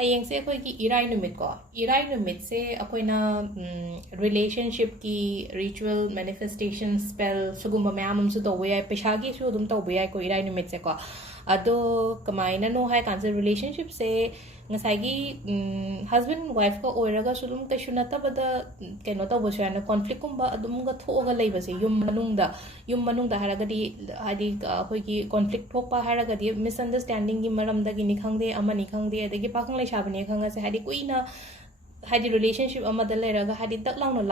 ꯍꯌꯦꯡꯁꯦ ꯑꯩꯈꯣꯏꯒꯤ ꯏꯔꯥꯏ ꯅꯨꯃꯤꯠ ꯀꯣ ꯏꯔꯥꯏ ꯅꯨꯃꯤꯠꯁꯦ ꯑꯩꯈꯣꯏꯅ ꯔꯤꯂꯦꯁꯟꯁꯤꯞꯀꯤ ꯔꯤꯆꯨꯋꯦꯜ ꯃꯦꯅꯤꯐꯦꯁꯇꯦꯁꯟ ꯁ꯭ꯄꯦꯜ ꯁꯤꯒꯨꯝꯕ ꯃꯌꯥꯝ ꯑꯃꯁꯨ ꯇꯧꯕ ꯌꯥꯏ ꯄꯩꯁꯥꯒꯤꯁꯨ ꯑꯗꯨꯝ ꯇꯧꯕ ꯌꯥꯏꯀꯣ ꯏꯔꯥꯏ ꯅꯨꯃꯤꯠꯁꯦ ꯀꯣ ꯑꯗꯣ ꯀꯃꯥꯏꯅꯅꯣ ꯍꯥꯏ ꯀꯥꯟꯁꯦ ꯔꯤꯂꯦꯁꯟꯁꯤꯞꯁꯦ ꯉꯁꯥꯏꯒꯤ ꯍꯁꯕꯦꯟ ꯋꯥꯏꯐꯀ ꯑꯣꯏꯔꯒꯁꯨ ꯑꯗꯨꯝ ꯀꯩꯁꯨ ꯅꯠꯇꯕꯗ ꯀꯩꯅꯣ ꯇꯧꯕꯁꯨ ꯌꯥꯏꯅ ꯀꯣꯟꯐ꯭ꯂꯤꯛꯀꯨꯝꯕ ꯑꯗꯨꯝꯒ ꯊꯣꯛꯑꯒ ꯂꯩꯕꯁꯦ ꯌꯨꯝ ꯃꯅꯨꯡꯗ ꯍꯥꯏꯔꯒꯗꯤ ꯍꯥꯏꯗꯤ ꯑꯩꯈꯣꯏꯒꯤ ꯀꯣꯟꯐ꯭ꯂꯤꯛ ꯊꯣꯛꯄ ꯍꯥꯏꯔꯒꯗꯤ ꯃꯤꯁꯑꯟꯗꯔꯁꯇꯦꯟꯗꯤꯡꯒꯤ ꯃꯔꯝꯗꯒꯤꯅꯤ ꯈꯪꯗꯦ ꯑꯃꯅꯤ ꯈꯪꯗꯦ ꯑꯗꯒꯤ ꯄꯥꯈꯪ ꯂꯩꯁꯥꯕꯤꯅꯦ ꯈꯪꯉꯁꯦ ꯍꯥꯏꯗꯤ ꯀꯨꯏꯅ ꯍꯥꯏꯗꯤ ꯔꯤꯂꯦꯁꯟship ꯑꯃꯗ ꯂꯩꯔꯒ ꯍꯥꯏꯗꯤ ꯇꯛ ꯂꯥꯎꯅ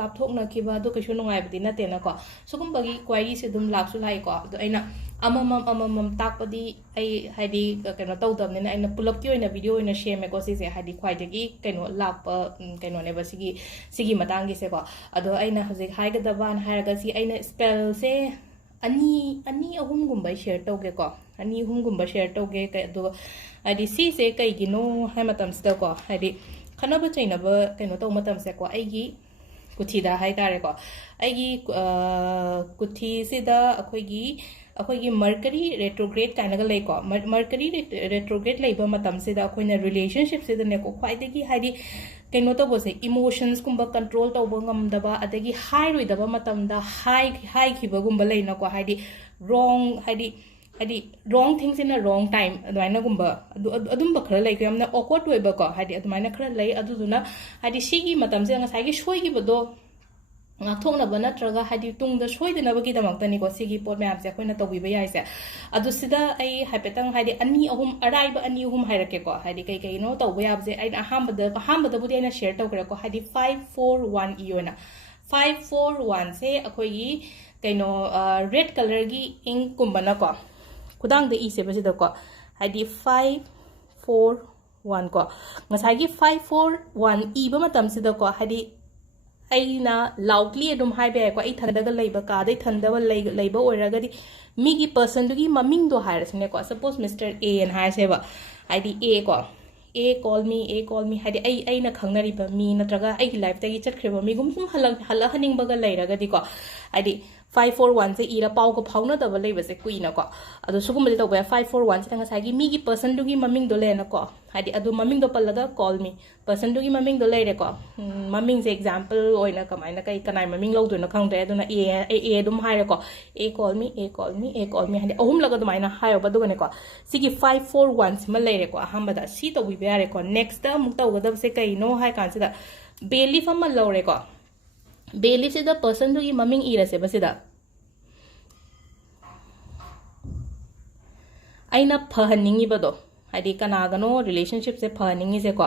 ꯂꯥꯞꯊꯣꯛꯅꯈꯤꯕ ꯑꯗꯨ ꯀꯩꯁꯨ ꯅꯨꯡꯉꯥꯏꯕꯗꯤ ꯅꯠꯇꯦꯅꯀꯣ ꯁꯤꯒꯨꯝꯕꯒꯤ ꯀ꯭ꯋꯥꯏꯔꯤꯁꯦ ꯑꯗꯨꯝ ꯂꯥꯛꯁꯨ ꯂꯥꯛꯏꯀꯣ ꯑꯗꯣ ꯑꯩꯅ ꯑꯃꯃꯝ ꯇꯥꯛꯄꯗꯤ ꯑꯩ ꯍꯥꯏꯗꯤ ꯀꯩꯅꯣ ꯇꯧꯗꯕꯅꯤꯅ ꯑꯩꯅ ꯄꯨꯂꯞꯀꯤ ꯑꯣꯏꯅ ꯚꯤꯗꯤꯑꯣ ꯑꯣꯏꯅ ꯁꯦꯝꯃꯦꯀꯣ ꯁꯤꯁꯦ ꯍꯥꯏꯗꯤ ꯈ꯭ꯋꯥꯏꯗꯒꯤ ꯀꯩꯅꯣ ꯂꯥꯛꯄ ꯀꯩꯅꯣꯅꯦꯕ ꯁꯤꯒꯤ ꯃꯇꯥꯡꯒꯤꯁꯦꯀꯣ ꯑꯗꯣ ꯑꯩꯅ ꯍꯧꯖꯤꯛ ꯍꯥꯏꯒꯗꯕꯅ ꯍꯥꯏꯔꯒꯁꯤ ꯑꯩꯅ ꯁ꯭ꯄꯦꯜꯁꯦ ꯑꯅꯤ ꯑꯍꯨꯝꯒꯨꯝꯕ ꯁꯦꯌꯔ ꯇꯧꯒꯦꯀꯣ ꯑꯅꯤ ꯑꯍꯨꯝꯒꯨꯝꯕ ꯁꯦꯌꯔ ꯇꯧꯒꯦ ꯑꯗꯨꯒ ꯍꯥꯏꯗꯤ ꯁꯤꯁꯦ ꯀꯩꯒꯤꯅꯣ ꯍꯥꯏ ꯃꯇꯝꯁꯤꯗꯀꯣ ꯍꯥꯏꯗꯤ ꯈꯟꯅꯕ ꯆꯩꯅꯕ ꯀꯩꯅꯣ ꯇꯧꯕ ꯃꯇꯝꯁꯦꯀꯣ ꯑꯩꯒꯤ ꯀꯨꯊꯤꯗ ꯍꯥꯏꯇꯥꯔꯦꯀꯣ ꯑꯩꯒꯤ ꯀꯨꯊꯤꯁꯤꯗ ꯑꯩꯈꯣꯏꯒꯤ ꯃꯔꯀꯔꯤ ꯔꯦꯇ꯭ꯔꯣꯒ꯭ꯔꯦꯗ ꯀꯥꯏꯅꯒ ꯂꯩꯀꯣ ꯃꯔꯀꯔꯤ ꯔꯦꯇ꯭ꯔꯣꯒ꯭ꯔꯦꯗ ꯂꯩꯕ ꯃꯇꯝꯁꯤꯗ ꯑꯩꯈꯣꯏꯅ ꯔꯤꯂꯦꯁꯟshipꯁꯤꯗꯅꯦꯀꯣ ꯈ꯭ꯋꯥꯏꯗꯒꯤ ꯍꯥꯏꯗꯤ ꯀꯩꯅꯣ ꯇꯧꯕꯁꯦ ꯏꯃꯣꯁꯟꯁꯀꯨꯝꯕ ꯀꯟꯇ꯭ꯔꯣꯜ ꯇꯧꯕ ꯉꯝꯗꯕ ꯑꯗꯒꯤ ꯍꯥꯏꯔꯣꯏꯗꯕ ꯃꯇꯝꯗ ꯍꯥꯏꯈꯤꯕꯒꯨꯝꯕ ꯂꯩꯅꯀꯣ ꯍꯥꯏꯗꯤ ꯔꯣꯡ ꯊꯤꯡꯁ ꯏꯟ ꯑ ꯔꯣꯡ ꯇꯥꯏꯝ ꯑꯗꯨꯃꯥꯏꯅꯒꯨꯝꯕ ꯑꯗꯨꯝꯕ ꯈꯔ ꯂꯩꯀꯣ ꯌꯥꯝꯅ ꯑꯣꯛꯋꯥꯔꯗ ꯑꯣꯏꯕꯀꯣ ꯍꯥꯏꯗꯤ ꯑꯗꯨꯃꯥꯏꯅ ꯈꯔ ꯂꯩ ꯑꯗꯨꯗꯨꯅ ꯍꯥꯏꯗꯤ ꯁꯤꯒꯤ ꯃꯇꯝꯁꯤꯗ ꯉꯁꯥꯏꯒꯤ ꯁꯣꯏꯈꯤꯕꯗꯣ ꯉꯥꯛꯊꯣꯛꯅꯕ ꯅꯠꯇ꯭ꯔꯒ ꯍꯥꯏꯗꯤ ꯇꯨꯡꯗ ꯁꯣꯏꯗꯅꯕꯒꯤꯗꯃꯛꯇꯅꯤꯀꯣ ꯁꯤꯒꯤ ꯄꯣꯠ ꯃꯌꯥꯝꯁꯦ ꯑꯩꯈꯣꯏꯅ ꯇꯧꯕꯤꯕ ꯌꯥꯏꯁꯦ ꯑꯗꯨ ꯁꯤꯗ ꯑꯩ ꯍꯥꯏꯐꯦꯠꯇꯪ ꯍꯥꯏꯗꯤ ꯑꯔꯥꯏꯕ ꯑꯅꯤ ꯑꯍꯨꯝ ꯍꯥꯏꯔꯛꯀꯦꯀோ ꯍꯥꯏꯗꯤ ꯀꯩꯅꯣ ꯇꯧꯕ ꯌꯥꯕꯁꯦ ꯑꯩꯅ ꯑꯍꯥꯟꯕꯗꯕꯨꯗꯤ ꯑꯩꯅ ꯁꯦꯌꯔ ꯇꯧꯈ꯭ꯔꯦꯀꯣ ꯍꯥꯏꯗꯤ 5-4-1 ꯏꯌꯣꯅ 5-4-1ꯁꯦ ꯑꯩꯈꯣꯏꯒꯤ ꯀꯩꯅꯣ ꯔꯦꯗ ꯀꯂꯔꯒꯤ ꯏꯪꯀꯨꯝꯕꯅꯀꯣ ꯈꯨꯗꯥꯡꯗ ꯏꯁꯦꯕꯁꯤꯗꯀꯣ ꯍꯥꯏꯗꯤ 5-4-1 ꯀꯣ ꯉꯁꯥꯏꯒꯤ 5-4-1 ꯏꯕ ꯃꯇꯝꯁꯤꯗꯀꯣ ꯍꯥꯏꯗꯤ ꯑꯩꯅ ꯂꯥꯎꯗꯂꯤ ꯑꯗꯨꯝ ꯍꯥꯏꯕ ꯌꯥꯏꯀꯣ ꯑꯩ ꯊꯟꯗꯒ ꯂꯩꯕ ꯀꯥꯗꯩ ꯊꯟꯗꯕ ꯂꯩꯕ ꯑꯣꯏꯔꯒꯗꯤ ꯃꯤꯒꯤ ꯄꯔꯁꯟꯗꯨꯒꯤ ꯃꯃꯤꯡꯗꯣ ꯍꯥꯏꯔꯁꯤꯅꯦꯀꯣ ꯁꯄꯣꯁ ꯃꯤꯁꯇꯔ ꯑꯦꯅ ꯍꯥꯏꯔꯁꯦꯕ ꯍꯥꯏꯗꯤ ꯑꯦ ꯀꯣꯜ ꯃꯤ ꯍꯥꯏꯗꯤ ꯑꯩꯅ ꯈꯪꯅꯔꯤꯕ ꯃꯤ ꯅꯠꯇ꯭ꯔꯒ ꯑꯩꯒꯤ ꯂꯥꯏꯐꯇꯒꯤ ꯆꯠꯈ꯭ꯔꯤꯕ ꯃꯤꯒꯨꯝ ꯁꯨꯝ ꯍꯜꯂꯛꯍꯟꯅꯤꯡꯕꯒ ꯂꯩꯔꯒꯗꯤꯀꯣ ꯍꯥꯏꯗꯤ 5-4-1ꯁꯦ ꯏꯔ ꯄꯥꯎꯒ ꯐꯥꯎꯅꯗꯕ ꯂꯩꯕꯁꯦ ꯀꯨꯏꯅꯀꯣ ꯑꯗꯣ ꯁꯤꯒꯨꯝꯕꯗꯤ ꯇꯧꯕ ꯌꯥꯏ 5-4-1ꯁꯤꯗ ꯉꯁꯥꯏꯒꯤ ꯃꯤꯒꯤ ꯄꯔꯁꯟꯗꯨꯒꯤ ꯃꯃꯤꯡꯗꯣ ꯂꯩꯔꯦꯅꯀꯣ ꯍꯥꯏꯗꯤ ꯑꯗꯨ ꯃꯃꯤꯡꯗꯣ ꯄꯜꯂꯒ ꯀꯣꯜ ꯃꯤ ꯄꯔꯁꯟꯗꯨꯒꯤ ꯃꯃꯤꯡꯗꯣ ꯂꯩꯔꯦꯀꯣ ꯃꯃꯤꯡꯁꯦ ꯑꯦꯛꯖꯥꯝꯄꯜ ꯑꯣꯏꯅ ꯀꯃꯥꯏꯅ ꯀꯅꯥꯏ ꯃꯃꯤꯡ ꯂꯧꯗꯣꯏꯅꯣ ꯈꯪꯗ꯭ꯔꯦ ꯑꯗꯨꯅ ꯑꯦ ꯑꯗꯨꯝ ꯍꯥꯏꯔꯦꯀꯣ ꯑꯦ ꯀꯣꯜ ꯃꯤ ꯍꯥꯏꯗꯤ ꯑꯍꯨꯝꯂꯛ ꯑꯗꯨꯃꯥꯏꯅ ꯍꯥꯏꯌꯣꯕ ꯑꯗꯨꯒꯅꯦꯀꯣ ꯁꯤꯒꯤ 5-4-1 ꯂꯩꯔꯦꯀꯣ ꯑꯍꯥꯟꯕꯗ ꯁꯤ ꯇꯧꯕꯤꯕ ꯌꯥꯔꯦꯀꯣ ꯅꯦꯛꯁꯇ ꯑꯃꯨꯛ ꯇꯧꯒꯗꯕꯁꯦ ꯀꯩꯅꯣ ꯍꯥꯏ ꯀꯥꯟꯁꯤꯗ ꯕꯦꯂꯤꯐ ꯑꯃ ꯂꯧꯔꯦꯀꯣ ꯕꯦꯂꯤꯐꯁꯤꯗ ꯄꯔꯁꯟꯗꯨꯒꯤ ꯃꯃꯤꯡ ꯏꯔꯁꯦꯕ ꯁꯤꯗ ꯑꯩꯅ ꯐꯍꯟꯅꯤꯡꯉꯤꯕꯗꯣ ꯍꯥꯏꯗꯤ ꯀꯅꯥꯒꯅꯣ ꯔꯤꯂꯦꯁꯟshipꯁꯦ ꯐꯍꯟꯅꯤꯡꯉꯤꯁꯦꯀꯣ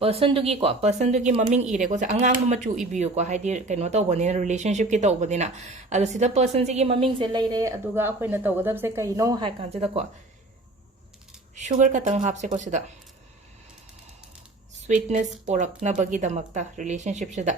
ꯄꯔꯁꯟꯗꯨꯒꯤ ꯃꯃꯤꯡ ꯏꯔꯦꯀꯣ ꯑꯉꯥꯡꯕ ꯃꯆꯨ ꯏꯕꯤꯌꯨꯀꯣ ꯍꯥꯏꯗꯤ ꯀꯩꯅꯣ ꯇꯧꯕꯅꯤꯅ ꯔꯤꯂꯦꯁꯟshipꯀꯤ ꯇꯧꯕꯅꯤ나 ꯑꯗꯣ ꯁꯤꯗ ꯄꯔꯁꯟꯁꯤꯒꯤ ꯃꯃꯤꯡꯁꯦ ꯂꯩꯔꯦ ꯑꯗꯨꯒ ꯑꯩꯈꯣꯏꯅ ꯇꯧꯒꯗꯕꯁꯦ ꯀꯩꯅꯣ ꯍꯥꯏ ꯀꯥꯟꯁꯤꯗꯀꯣ ꯁꯨꯒꯔ ꯈꯛꯇꯪ ꯍꯥꯞꯁꯦꯀꯣ ꯁꯤꯗ ꯁ꯭ꯋꯤꯠꯅꯦꯁ ꯄꯣꯔꯛꯅꯕꯒꯤꯗꯃꯛꯇ ꯔꯤꯂꯦꯁꯟshipꯁꯤꯗ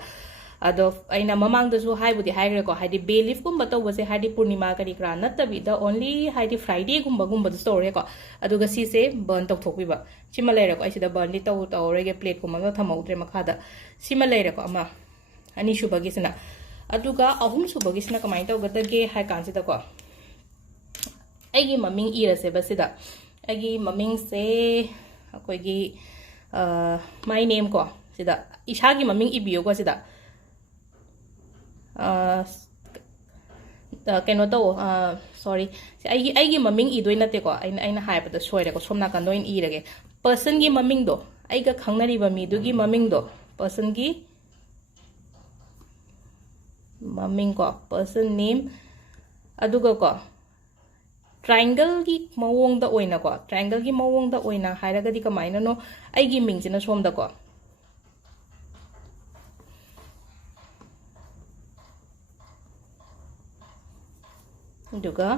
ꯑꯗꯣ ꯑꯩꯅ ꯃꯃꯥꯡꯗꯁꯨ ꯍꯥꯏꯕꯨꯗꯤ ꯍꯥꯏꯈ꯭ꯔꯦꯀꯣ ꯍꯥꯏꯗꯤ ꯕꯦꯂꯤꯐꯀꯨꯝꯕ ꯇꯧꯕꯁꯦ ꯍꯥꯏꯗꯤ ꯄꯨꯔꯅꯤꯃꯥ ꯀꯔꯤ ꯀꯔꯥ ꯅꯠꯇꯕꯤꯗ ꯑꯣꯟꯂꯤ ꯍꯥꯏꯗꯤ ꯐ꯭ꯔꯥꯏꯗꯦꯒꯨꯝꯕꯗꯁꯨ ꯇꯧꯔꯦꯀꯣ ꯑꯗꯨꯒ ꯁꯤꯁꯦ ꯕꯔꯟ ꯇꯧꯊꯣꯛꯄꯤꯕ ꯁꯤꯃ ꯂꯩꯔꯦꯀꯣ ꯑꯩ ꯁꯤꯗ ꯕꯔꯟꯗꯤ ꯇꯧꯔꯣꯏꯒꯦ ꯄ꯭ꯂꯦꯠꯀꯨꯝꯕ ꯑꯃ ꯊꯝꯍꯧꯗ꯭ರೆ ꯃꯈꯥꯗ ꯁꯤꯃ ꯂꯩꯔꯦꯀꯣ ꯑꯃ ꯑꯅꯤꯁꯨꯕꯒꯤꯁꯤꯅ ꯑꯗꯨꯒ ꯑꯍꯨꯝꯁꯨꯕꯒꯤꯁꯤꯅ ꯀꯃꯥꯏꯅ ꯇꯧꯒꯗꯒꯦ ꯍꯥꯏ ꯀꯥꯟꯁꯤꯗꯀꯣ ꯑꯩꯒꯤ ꯃꯃꯤꯡ ꯏꯔꯁꯦꯕ ꯁꯤꯗ ꯑꯩꯒꯤ ꯃꯃꯤꯡꯁꯦ ꯑꯩꯈꯣꯏꯒꯤ ꯃꯥꯏ ꯅꯦꯝ ꯀꯣ ꯁꯤꯗ ꯏꯁꯥꯒꯤ ꯃꯃꯤꯡ ꯏꯕꯤꯌꯨꯀꯣ ꯁꯤꯗ ꯀꯩꯅꯣ ꯇꯧ ꯁꯣꯔꯤ ꯑꯩꯒꯤ ꯃꯃꯤꯡ ꯏꯗꯣꯏ ꯅꯠꯇꯦꯀꯣ ꯑꯩꯅ ꯍꯥꯏꯕꯗ ꯁꯣꯏꯔꯦꯀꯣ ꯁꯣꯝ ꯅꯥꯀꯟꯗ ꯑꯣꯏꯅ ꯏꯔꯒꯦ ꯄꯔꯁꯟꯒꯤ ꯃꯃꯤꯡꯗꯣ ꯑꯩꯒ ꯈꯪꯅꯔꯤꯕ ꯃꯤꯗꯨꯒꯤ ꯃꯃꯤꯡꯗꯣ ꯄꯔꯁꯟꯒꯤ ꯃꯃꯤꯡ ꯀꯣ ꯄꯔꯁꯟ ꯅꯦꯝ ꯑꯗꯨꯒ ꯀꯣ ꯇ꯭ꯔꯥꯏꯡꯒꯜꯒꯤ ꯃꯑꯣꯡꯗ ꯑꯣꯏꯅ ꯍꯥꯏꯔꯒꯗꯤ ꯀꯃꯥꯏꯅꯅꯣ ꯑꯩꯒꯤ ꯃꯤꯡꯁꯤꯅ ꯁꯣꯝꯗꯀꯣ ꯑꯗꯨꯒ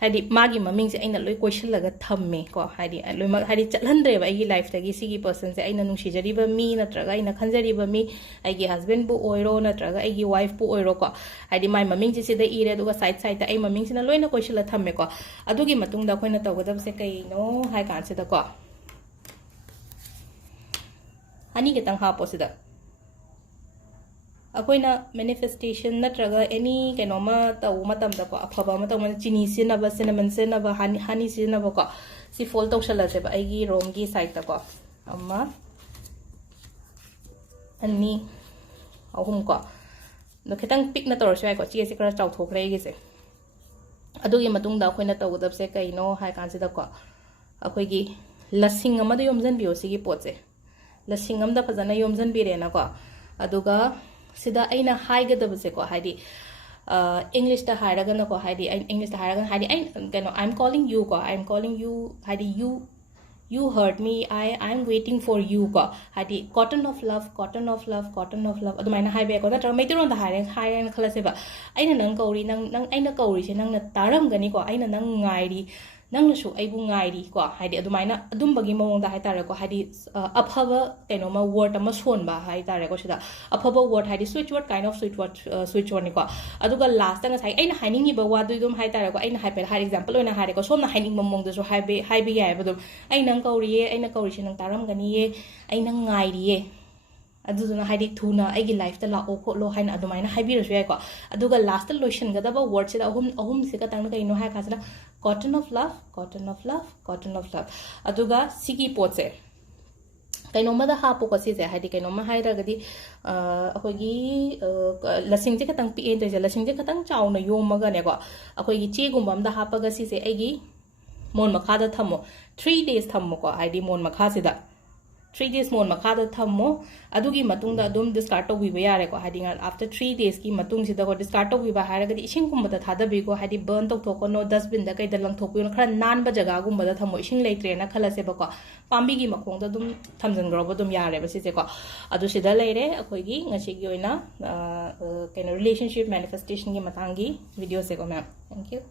ꯍꯥꯏꯗꯤ ꯃꯥꯒꯤ ꯃꯃꯤꯡꯁꯦ ꯑꯩꯅ ꯂꯣꯏ ꯀꯣꯏꯁꯤꯜꯂꯒ ꯊꯝꯃꯦꯀꯣ ꯍꯥꯏꯗꯤ ꯂꯣꯏꯅꯃꯛ ꯍꯥꯏꯗꯤ ꯆꯠꯍꯟꯗ꯭ꯔꯦꯕ ꯑꯩꯒꯤ ꯂꯥꯏꯐꯇꯒꯤ ꯁꯤꯒꯤ ꯄꯔꯁꯟꯁꯦ ꯑꯩꯅ ꯅꯨꯡꯁꯤꯖꯔꯤꯕ ꯃꯤ ꯅꯠꯇ꯭ꯔꯒ ꯑꯩꯅ ꯈꯟꯖꯔꯤꯕ ꯃꯤ ꯑꯩꯒꯤ ꯍꯁꯕꯦꯟꯕꯨ ꯑꯣꯏꯔꯣ ꯅꯠꯇ꯭ꯔꯒ ꯑꯩꯒꯤ ꯋꯥꯏꯐꯄꯨ ꯑꯣꯏꯔꯣꯀꯣ ꯍꯥꯏꯗꯤ ꯃꯥꯏ ꯃꯃꯤꯡꯁꯦ ꯁꯤꯗ ꯏꯔꯦ ꯑꯗꯨꯒ ꯁꯥꯏꯗ ꯑꯩ ꯃꯃꯤꯡꯁꯤꯅ ꯂꯣꯏꯅ ꯀꯣꯏꯁꯤꯜꯂ ꯊꯝꯃꯦꯀꯣ ꯑꯗꯨꯒꯤ ꯃꯇꯨꯡꯗ ꯑꯩꯈꯣꯏꯅ ꯇꯧꯒꯗꯕꯁꯦ ꯀꯩꯅꯣ ꯍꯥꯏ ꯀꯥꯟꯁꯤꯗꯀꯣ ꯑꯅꯤ ꯈꯤꯇꯪ ꯍꯥꯞꯄꯣ ꯁꯤꯗ अखोइना मैनिफेस्टेशन नत्रगा एनी कैनोमा तौ मतमदको अफबा मतम चिनी सिनब सिनेमन सिनब हानी सिनब को सी फोल्ड तौसलसेब आइगी रोमगी साइड तको अम्मा अन्नी अहुम को नो खितंग पिकना तौरसु याको चिसे खरा चाउथोखरे आइगिसे अदुगी मतुंगदा अखोइना तौगदबसे कैनो हाय कांसिदको अखोइगी लसिंग अमद योमजनबियो सिगी पोतसे लसिंग अमदा फजना योमजनबिरेना को अदुगा सिदा अइना हाइगदबसे को हाइदी इंग्लिश ता हाइरगना को हाइदी इंग्लिश ता हाइरगना हाइदी कैनो आई एम कॉलिंग यू को आई एम कॉलिंग यू हाइदी you heard me I am waiting for you ko hadi cotton of love adumaina haibe ko natra meitiron da hairen khalase ba aina nang kauri nang aina kauri se nang na taram gani ko aina nang ngairi nang na su aibu ngairi ko hadi adumaina adum bagi mawong da hai tare ko hadi aphaba kaino ma word ama son ba hai tare ko sida aphaba word hadi switch word kind of switch word ni ko aduga last nga sai aina hainingi ba wadu dum hai tare ko aina haipe har example oina hare ko somna haining mamong da so haibe yai ba dum aina kauriye aina kauri nang taram gani ye aina ngairiye aduduna haidi thuna aigi life ta la o ko lo haina adumaina haibirasu yai ko aduga last lotion gadaba word sida ahum se ka tang kaino ha khasna cotton of love aduga sigi potse kaino ma da ha po ko si je haidi kaino ma haira gadi akogi lasing je ka tang pi en je lasing je ka tang chaw na yom ma ga ne ko akogi che gumbam da ha pa ga si se aigi mon makha da thamo 3 days thamo ko haidi mon makha sida 3 days mon makha da thammo adugi matung da dum discard to wiba yare ko hadi after 3 days ki matung sida ko discard to wiba hara gadi ising kum da thada bi ko hadi burn to ko no dustbin da kai da lang thok pi khara nan ba jaga gum da thammo ising leitre na khala se ba ko pambi gi makong da dum thamjang gro ba dum yare ba si se ko adu sida leire akoi gi ngasi gi oina kind of relationship manifestation gi matang gi video se ko ma'am thank you